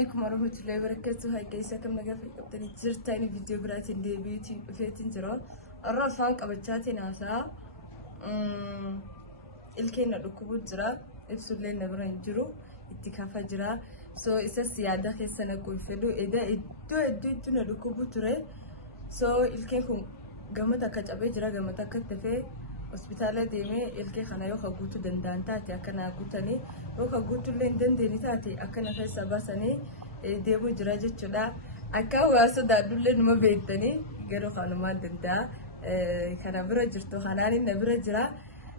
عليكم ورحمة الله وبركاته. هاي كيسا كم نقف قبتني جرت تاني فيديو براتي دي بيوتي فيتين جرا الرأس هاك أبتشاتي ناسا الكينا ركوب جرا إبسط لنا برين جرو اتكافا جرا سو إسا سيادة كيسا نقول فلو إذا إدو تنا ركوب ترى سو الكيكم قامتا كتابي جرا قامتا كتفي hospitala deeme ilkee kana yoo kaguutu danda'an taate akkana guutanii yoo kaguutu illee dandeenye taate akkana keessa baasanii deemuu jira jechuudha. Akka waa sodaadhullee numa beektanii garuu kanumaan danda'a. Kana bira jirtu kanaan inni bira jira.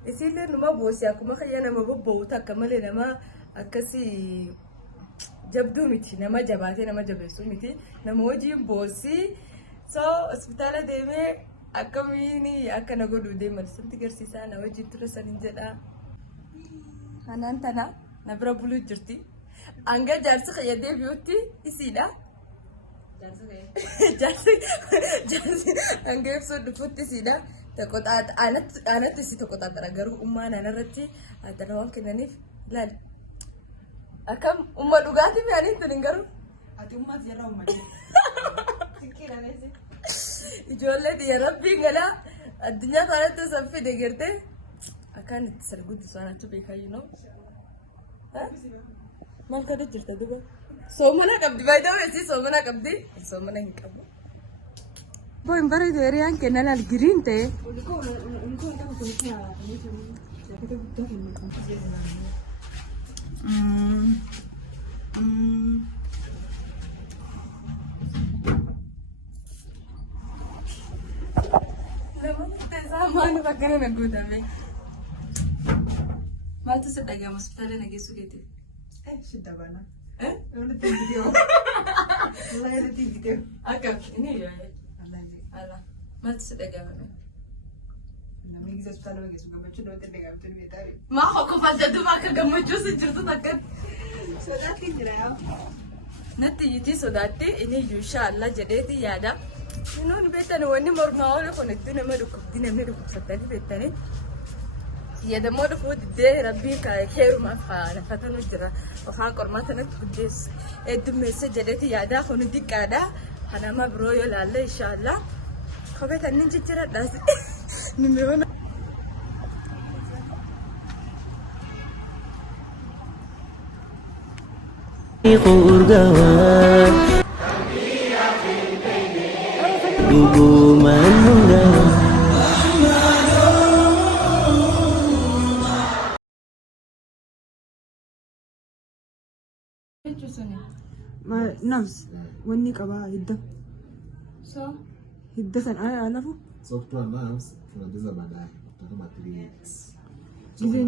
Isillee numa boosii akkuma kayya nama bobba'uutu akka malee nama akkasii jabduu miti, nama jabaatee nama jabeessuu miti, nama hojiin boosii so hospitala deemee akkamini akkana godhu deeman santi garsiisaa na wajjin ture sanin jedha. Kanaan tana na bira buluu jirti. Hanga jaarsi qayyadee biyyooti isiidha. Jaarsi hanga ibsuu dhufuutti isiidha. Aanatti isi tokko taatara garuu ummaa naannarratti adana waan kennaniif ilaali. Akkam umma dhugaatii mi'aanii tuni garuu. Ati ummaa jala ummatee. Ijoollee diya rabbiin gala addunyaa kanatti saffii deeggartee akkaan itti salguutti isaaniitu beekaa jiru. Maal kana jirta duuba? Soomana qabdi faayidaa weessi soomana qabdi. Soomana hin qabu. Boyin bara deeriyaan kennan algiriin ta'e. Mana pakai naga tapi, malu tuh sedang yang hospitalnya lagi sulit. Sudah mana? Udah tinggi dia. Mulai ada tinggi dia. Agak ini ya. Alah, malu tuh sedang yang mana? Namanya kita hospital lagi suka macam dua tiga jam tu kita. Mau aku pada tu makan gamuju sejurtu takkan. Sudah tinggi dia. Nanti itu sudah ini insya Allah jadi dia ada. Ini betul ni morma orang pun itu nama dukuk setali betul ni. Ya dah mau dukuk deh Rabbi kaya khair maafkan. Nafatan ujra. Orang korma tanah kudus. Itu mesej jadi dia ada kau nanti kada. Hana ma bro yo lalle insyaallah. Kau betul ni cincin ada. Ni mana? Duguman hanggang nafs wanni qaba hidda So hidda san alafu So kutoa nerves tunajaza baadaye kama 3 weeks. gize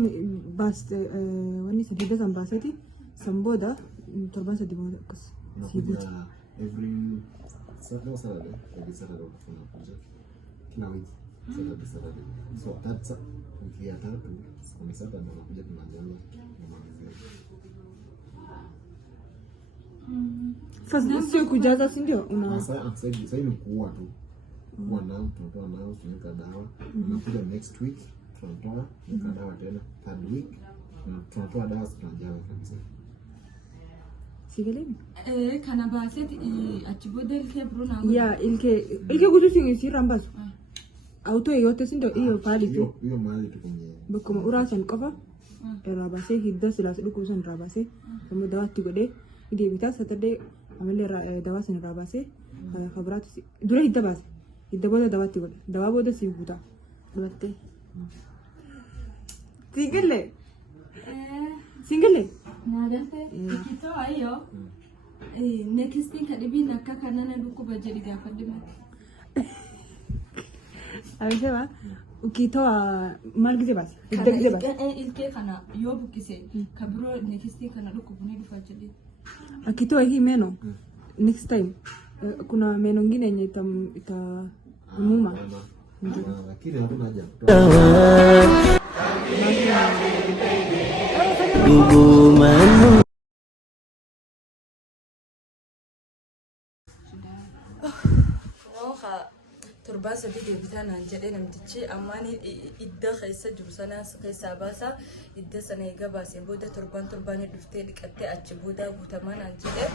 bas wanni san hidda san basati san booda torban sadi booda akkas Unakuja every Saturday, every Saturday tunakuja kila wiki Saturday. So that's wiki ya tatu on Saturday tunakuja tunajaza sasa sio kujaza si ndio una sasa ni kuua tu kuua nao tunatoa nao tunaweka dawa unakuja next week tunatoa tunaweka dawa tena third week tunatoa dawa tunajaza kabisa. sigalemi kana baset achiboda ilke bruna ya ilke gutu si rambazo auto yote si ndio hiyo pali tu hiyo mali tu kwenye bakoma urasan qofa rabase hidda silas dukusan rabase kamu dawati gode ide bita Saturday amale dawasin rabase khabrat dura hidda bas hidda boda dawati gode dawa boda si buta duatte single Nadante kito ayo next thing kadibi nakka kanana duku bajadi gafadima Aisha ukitoa malgize bas hidda gize bas ilke kana yobu kise kabro next thing kana duku buni dufajadi akitoa hii meno next time kuna meno ngine yenye ita muma lakini hatuna haja duguman torban sadii deebitaan aan jedhee namtichi ammaan idda keessa jiru sanas keessaa baasa idda sana eega baasee booda torban dhuftee dhiqattee achi booda guutamaan aan jedhee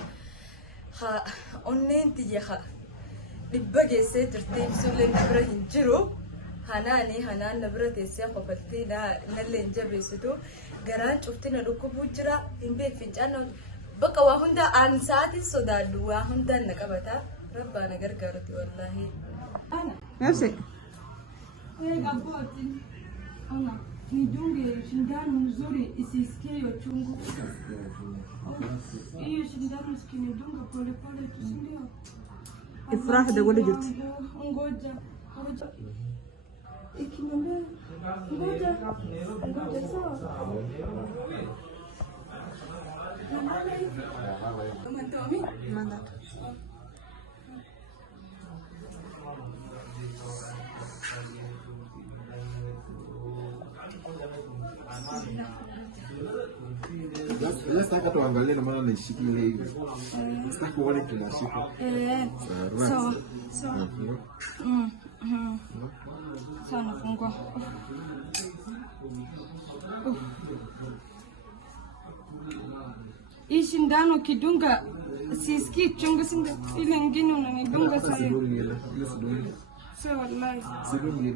ها أنين تيجا dhibba jirtee ibsuullee nabira hin jiru hanaan nabira teessee qofaltee nallee hin jabeessitu garaan cuftii na dhukkubuu jira hin beefincaan bakka waa hunda aan sa'aatiin sodaadhu waa hundaan na qabata rabbaa na gargaaruti wallaahi. Nafsi. Ona nidunge shindano mzuri isisikie hiyo chungu. Hiyo shindano sikinidunga pole pole tu si ndio? Ifuraha da wale jirti. Ngoja. Ikimwambia ngoja sawa. Mwantomi? Manda. Let's taka tuangalie na maana nishikilie hivi. Sitaki kuona kinashika. Sawa. Sawa nafungua. Hii shindano kidunga sisikii chungu singa ile nyingine unanidunga sasa. Sawa wallahi. Sidungi.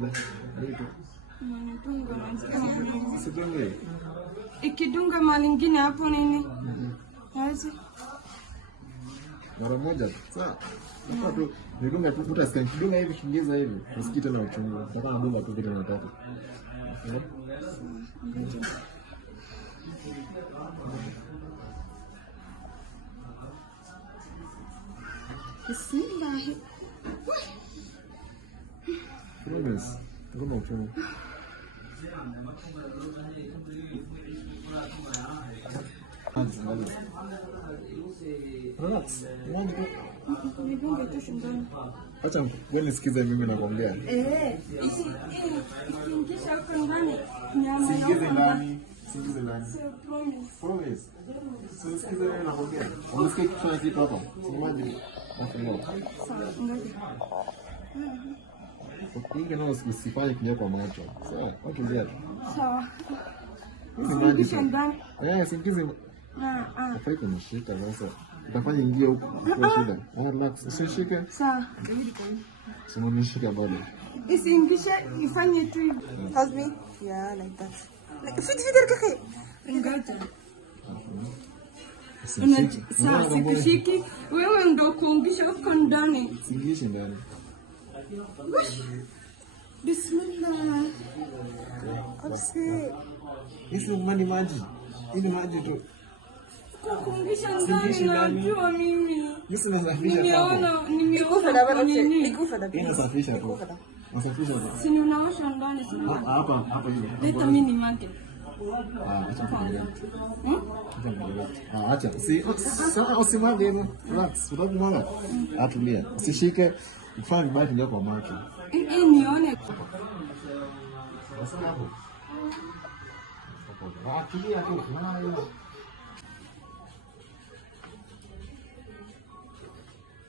Ikidunga mali nyingine hapo nini? Hazi. Mara moja. Sawa. Hapo nidunga tu utasikia kidunga hivi kingiza hivi. Usikii tena uchungu. Nataka ndunga tu vile nataka. Bismillah. Promise. Ngoma uchungu. Relax. Nidunga tu shindano. Acha wewe nisikize mimi nakwambia. Ikiingisha huko ndani. Siingize ndani. Sio promise. Promise. So sikize mimi nakwambia. Unasikia kitu kitu hapa. Semaje? Sawa, ngoja. Inge nao usifanye kinywa kwa macho. Sawa, watu ndio. Sawa. Siingize ndani. Siingize. Afai kunishika sasa. Utafanya ingia huko kwa shida. Relax. Usishike. Sawa. Usinishike bado. Isiingishe ifanye tu hivi. Hold me. Yeah, like that. Like fit kake. Ngoja. Sawa, sikushiki. Wewe ndo kuingisha huko ndani. Siingishe ndani. Bismillah. Abse. Hizi mani maji. Ini maji tu. Kuingisha ndani najua mimi. Hizi nasafisha hapo. Nimeona nini? Nikufa da. Nasafisha tu. Nasafisha tu. Si unaosha ndani si Hapa hivi. leta mimi ni mage. Acha kuangalia. Acha. Sasa usimwage hivyo. Relax. Utamwaga. Atulia. Usishike. Ufanye baki ndio kwa macho. Nione. Sasa hapo. Atulia tu. Nayo.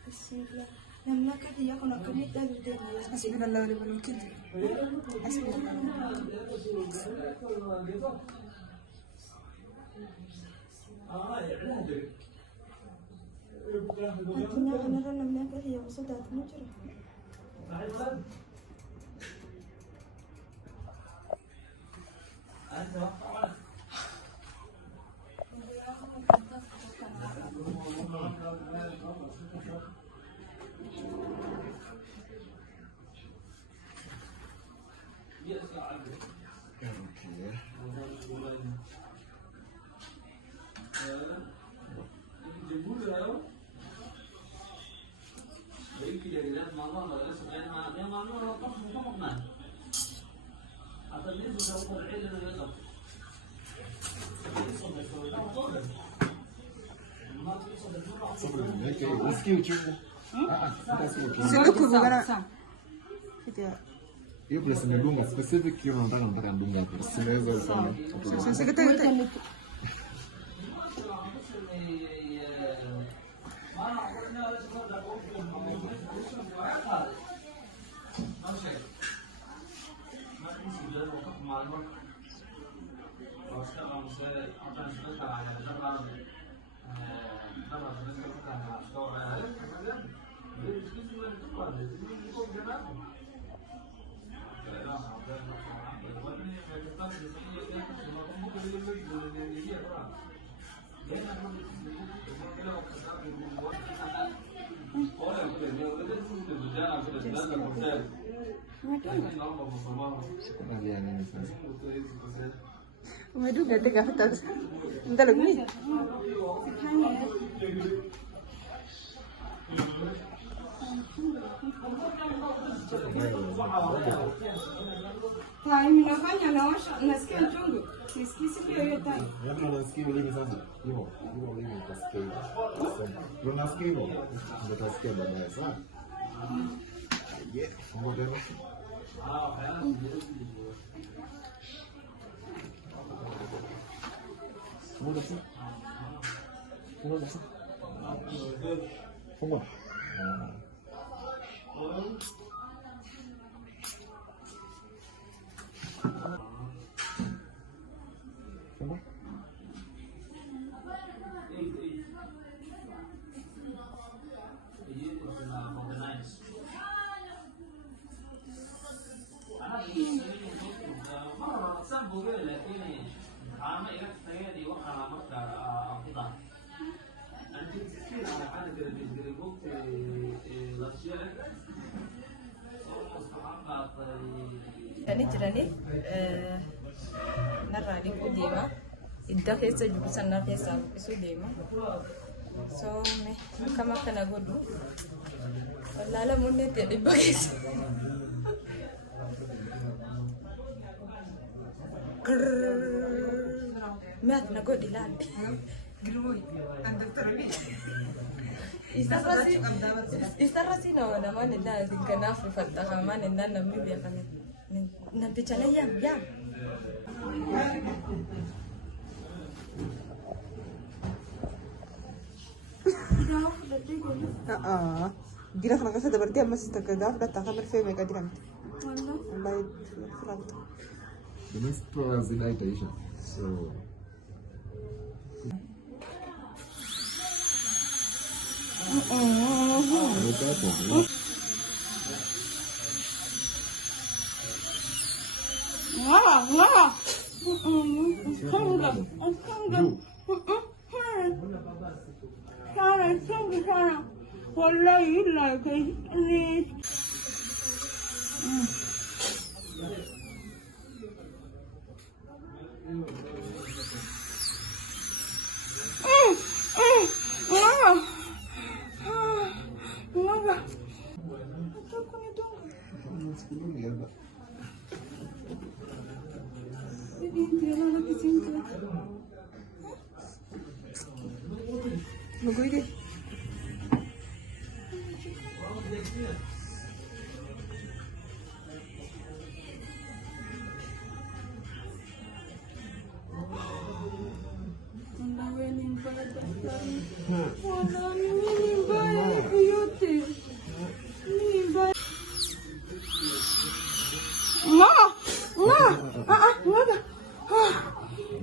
Bismillah. Namna kadi yako na kamita ndio. Hasbunallahu wa ni'mal wakeel. Hasbunallah. Artinya beneran namanya kadi yang sudah muncul. Usikie uchungu. Siluku bugana. Kitu. Hiyo place nimedunga specific hiyo nataka ndunga hapo. Sinaweza kusema. Sasa kita. Sekalian ini sasa. Waduh, gak ada kata. Bentar lagi nih. Tai mnafanya nasikia mchungu. Nisikie siku hiyo tai. Labda unasikia ulimi sasa. Hivyo ulimi utasikia hivyo. Sasa unasikia hivyo? Ndio utasikia baadaye sana. Yeah, ngoja tena. Muda sih. Muda sih. Fungua. Fungua. Jirani narrani ku deema idda keessa jiru sanaa keessaa isu deema so kama kana godhu wallaala munne itti dhibba keessa maat na godhi laadhi isarrasi naman nila kanaaf fattahaman nila namni beekame namticha na yam. Gila kana kasa berarti masih terkegaf datang kamar film mereka dikan. Baik, front. Ini setelah zina itaisha. So والله إلا كيني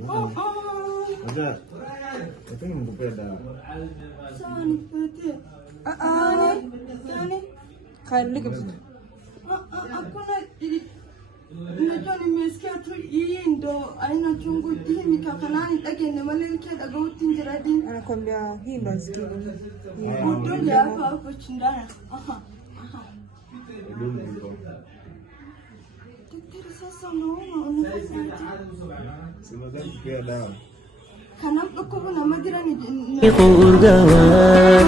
Mau gue ada. Itu yang untuk beda. Kain lagi betul. Aku nak nimesikia tu hii ndo aina chungu hii mikakanani take ne maleleke daga utin jiradi Anakwambia hii ndo nasikia. Udonja hapa hapo chindana. Daktari sasa unaona unafanya Semoga kupea dawa. kana mko na madira ni Urgawan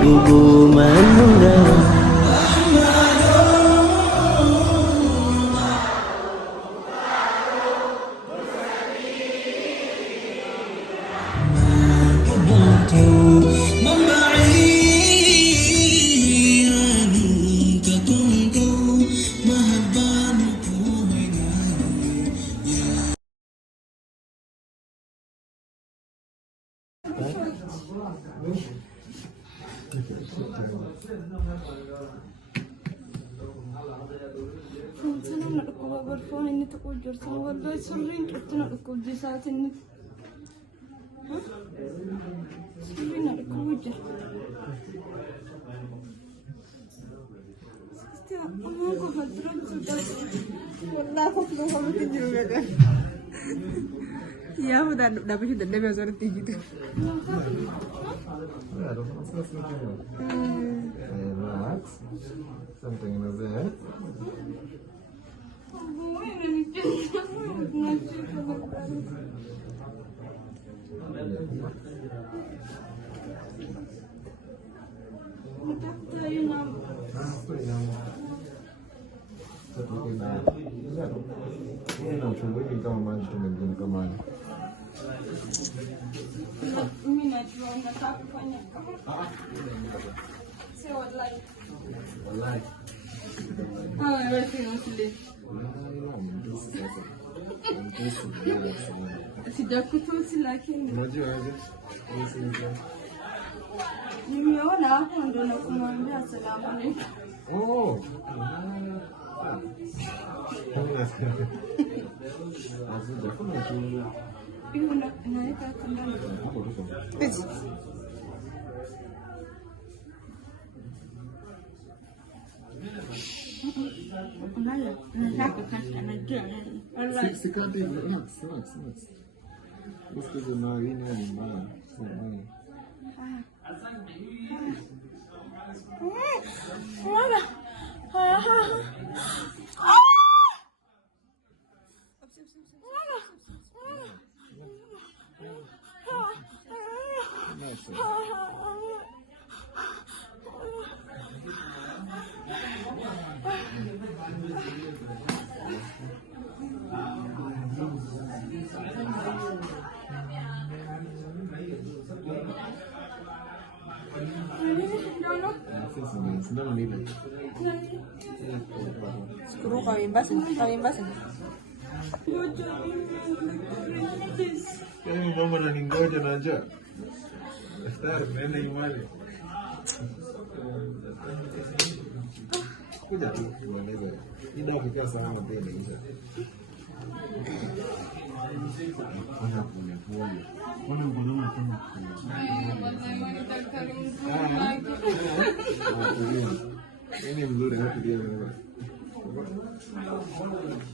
Guguman murah Sana nak aku berfon ini tak ujur sana walau sering itu nak aku di saat ini. Sering nak aku ujur. والله خفت خفت تجرو كده يا هو ده بيجي ده النبي زار تيجي ده Relax. Something in his head. Não, chumbo hivi kama maji tumengine kama haya. Mimi najua unataka kufanya sio wallahi. Wallahi. Wewe si msli. Sijakutusi lakini Unajua aje? nimeona hapo ndo nakumwambia asalamu alaykum. Oh. Hiyo naweka kandani. Unala nataka kaka najua yani. Wallahi Sikati, relax. Usikize na hii ni mbaya. Sindano ni ile. Skuru kawin basi. Yaani mama ananingoja na njaa. Daktari naenda nyumbani. Kuja tu ueleze. Hii dawa ikikaa sana pia inaisha. Fanya pole. Mbona mkono unafanya daktari Ini mzuri hapo dia wewe.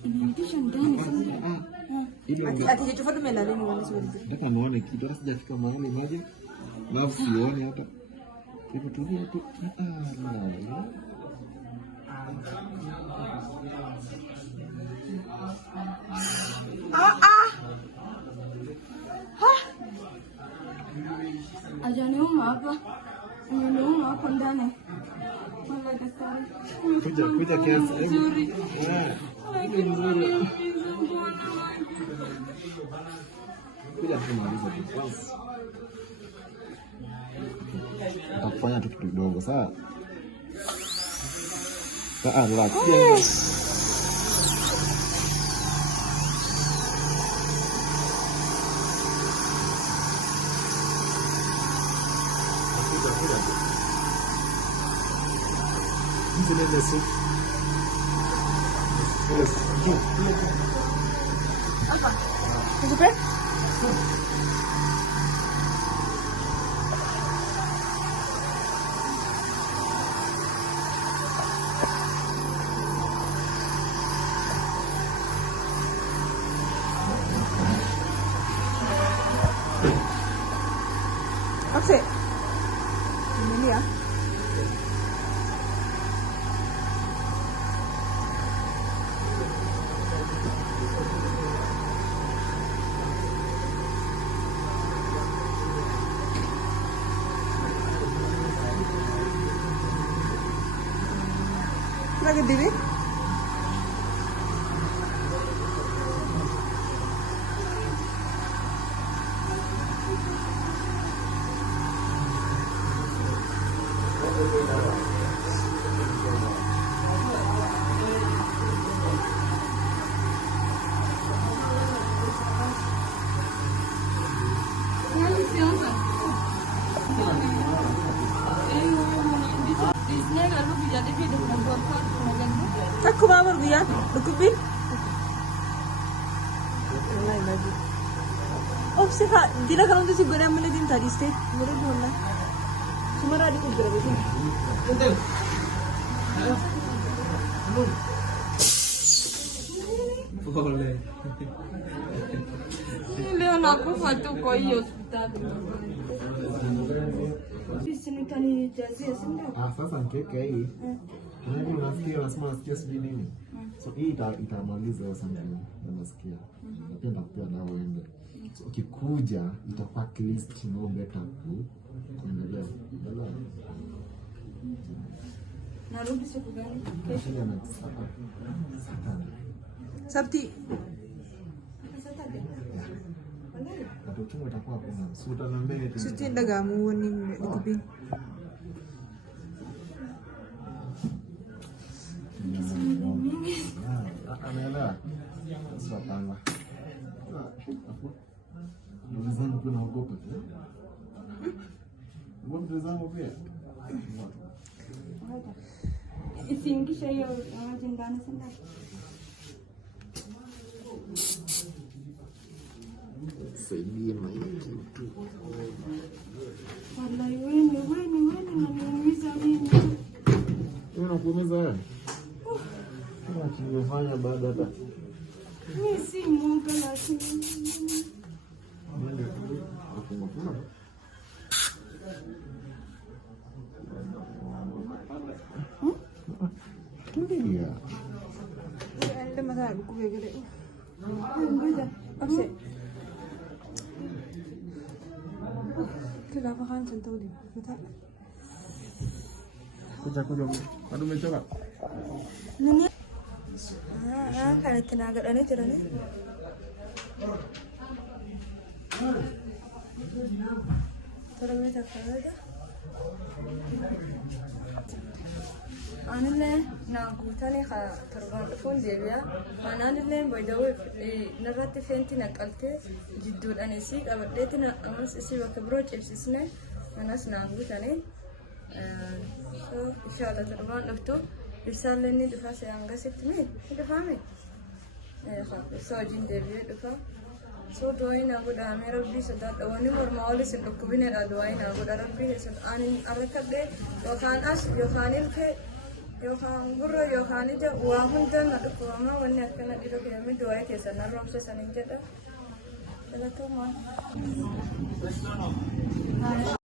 Invitation ndani sasa. ati kitu fatu melala ni wala sio Nataka muone kitu hata sijafika mahali maji. Na usione hata. Hebu tulia tu. Ajaniuma hapa. Nimeuma hapo ndani. Wala daktari. Kuja kiasi. Kuja kumaliza basi. Nitakufanya tu kitu kidogo sawa? Relax. Akse. Ini ya. Lagi diri. Aku bawa dia, lekupin. Oh, sih kak, tidak kalau tuh sih gue yang melihat tadi stay, gue bola. Cuma ada kuda gitu. Boleh. Leo nakufa tu kwa hii hospitali. Sisi nitanijazia sindio? Sasa nikiweka hii. Unajua unasikia unasema unasikia sijui nini. So hii itamaliza hiyo something unasikia. Napenda kupia dawa uende. So ukikuja itakuwa at least you know better kuendelea. Narudi siku gani? Kesho na Sabti. Saturday. Watoto watakuwa kuna suta na mbele tu. Suti dagamu ni dikipin. Anaelewa. Sasa panga. Ndugu zangu kuna ogopa tu. Ndugu zangu pia. Isiingisha hiyo maji ndani sana. Saidie maiki tu. Wallahi wewe unaniumiza mimi. Unakuumiza wewe? Kama tumefanya baada hata. Mimi si Mungu lakini. Tulia. Anda masa buku gede. Ngoja. Okay. Kila apa kan sentuh dia. Betul. Kuja. Aduh mecoba. Nani? Kana tenaga dane tirane. Terus ada. Anile na gutane ka turban fon debiya mananile baydawe narati fenti naqalte jiddu danesi qabadeti na amas isi bakabro chepsisne manas na gutane so inshallah turban dafto irsaleni dufa sayanga sitmi dufame so jin debiya dufa so doina goda me rabbi sada dawani mormawli sin dokubine da doina goda rabbi sad anin arakade yo khan as yo khanil ke Yohan guru Yohan itu uang dan ada kurangnya banyak kena di dalam kami doa kesan narom sesanin jeda. Kalau tu mah.